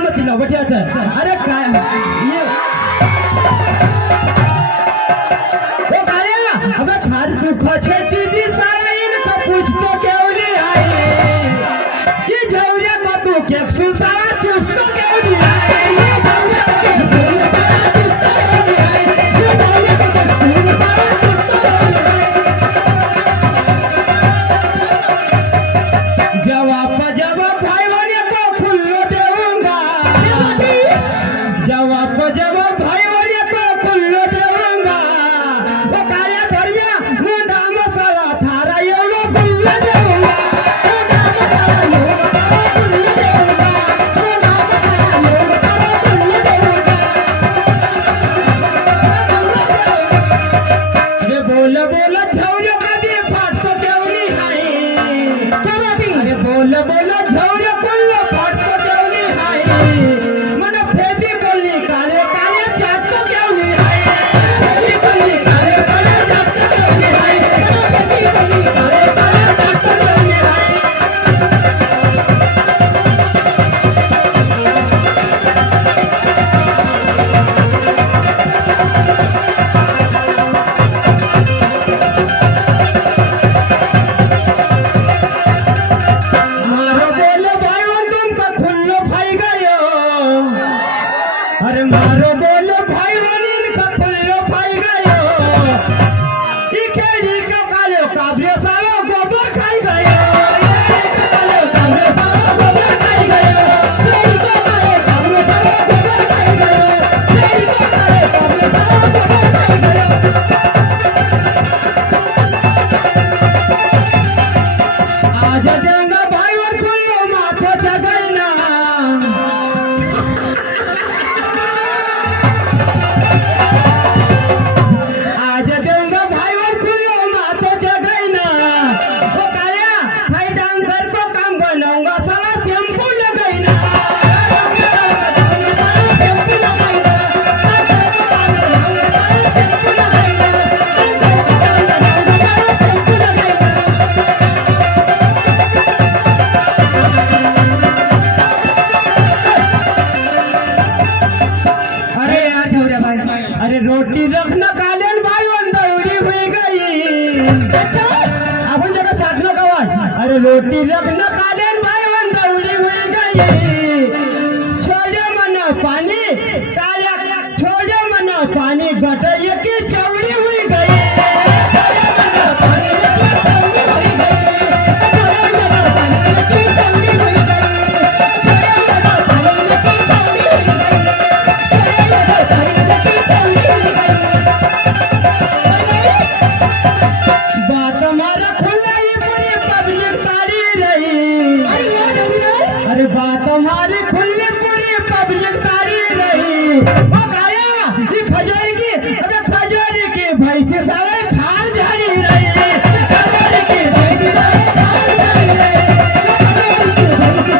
अरे काय अब खाद दुख छेती दी सारा इनका पूछतो क्यों नहीं आए ये जौरे को तू क्या सुसारा चुस्तो क्यों नहीं आए ये जौरे को तू सुसारा चुस्तो क्यों नहीं आए ये जौरे को तू सुसारा चुस्तो क्यों नहीं आए जवाब भाई वाले को खुल्लो देऊंगा जवाब भाई वाले को खुल्लो देऊंगा वो काया धर्म्या मुंडा मसाला थारा एवढो खुल्लो देऊंगा मुंडा मसाला एवढो खुल्लो देऊंगा मुंडा मसाला एवढो खुल्लो देऊंगा अरे बोल बोल ठेवलं कधी फाटतो ठेवली आहे अरे बोल बोल ठेवलं कुल्लो फाटतो ठेवली आहे मन फेटी बोलली काले काले जातो ठेवली आहे फेटी बोलली काले काले जातो ठेवली आहे फेटी बोलली काले काले जातो ठेवली आहे मारो बोल भाई वंदन का खुल्लो भाई गयो अरे मारो बोल भाई वंदन का खुल्लो भाई गयो इकेडी का कालो काब्रियो सालो गोबर खाई गयो इकेडी का कालो काब्रियो सालो गोबर खाई गयो इकेडी का कालो काब्रियो सालो गोबर खाई गयो इकेडी का कालो काब्रियो सालो गोबर खाई गयो आज देंगा भाई वर खुल्लो माथो जगैना आज देंगा भाई वर खुल्लो माथो जगैना वो काया भाई डांसर को काम बनाऊंगा साला शैम्पू लगैना शैम्पू लगैना शैम्पू लगैना अरे यार ठेवऱ्या भाई अरे रोटी रखना कालेन भाई दौड़ी हुई गई अच्छा आपण जगह साधनो कवाय अरे रोटी रखना कालेन भाई की छोड़े मन पानी काया छोड़े मन पानी गटरिया की चौड़ी हुई गई छोड़े मन पानी की चौड़ी हुई गई छोड़े मन पानी की चौड़ी हुई गई छोड़े मन पानी की चौड़ी हुई गई छोड़े मन पानी की चौड़ी हुई गई बात हमारा खुला ये पूरी पब्लिक तारी रही अरे बात हमारी खुली पूरी पब्लिक तारी रही वो गाया ये खजूर की भैंसी सारे खाल झाड़ी रही खजूर की भैंसी सारे खाल झाड़ी रही खजूर की भैंसी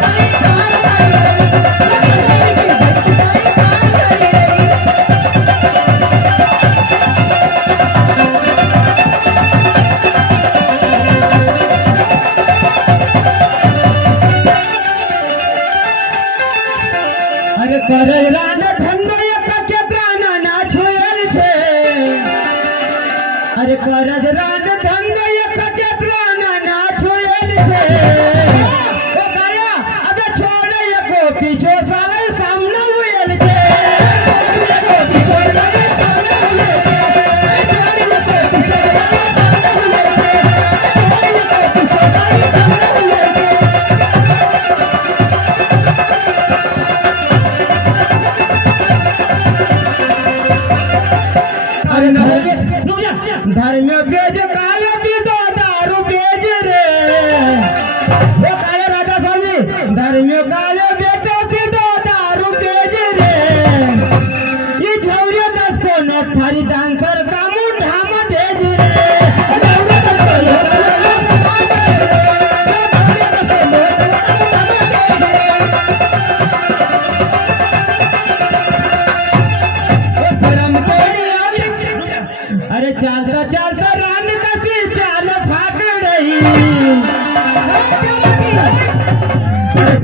सारे खाल झाड़ी रही खजूर की भैंसी सारे खाल झाड़ी रही अरे करे रान धंधो एक केत्राना ना छोयल छे अरे करज रान धंधो एक केत्राना ना छोयल छे ओ गाया अबे छोड़ एको पीछे साले सामने हुयल छे एको पीछे साले सामने हुयल छे छोड़ एको पीछे साले सामने हुयल छे छोड़ एको पीछे साले सामने हुयल छे धर्म बेज काल पीतो दारू बेज रे वो काले राजा स्वामी धर्म काल बेटो पीतो दारू बेज रे ये झौरे 10 को न थारी डांसर का मुंडा में देज रे झौरे 10 को अरे चलता चलता रान कसी चाल भाग रही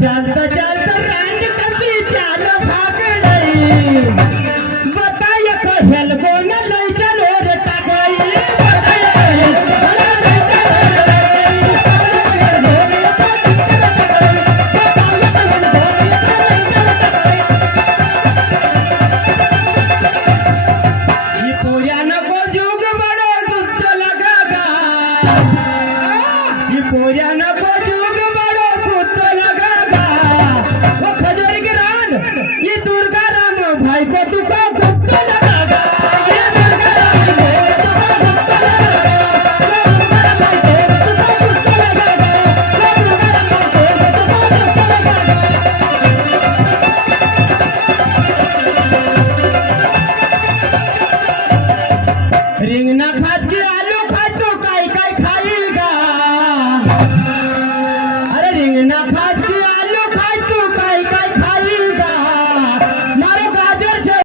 चलता चलता रान कसी चाल भाग रही बताइए कहल को न लई चलो रे टकराई पूजन को जुग बड़ो सुत लगागा वो खजूर की रान ये दुर्गा राम भाई को तुका गुप्त लगागा ये दुर्गा राम भाई को तुका गुप्त लगागा ये दुर्गा राम भाई को तुका गुप्त लगागा ये दुर्गा राम भाई को तुका गुप्त लगागा रिंगना खात की आलू खात तो काई काई खाएगा अरे रिंगना खात की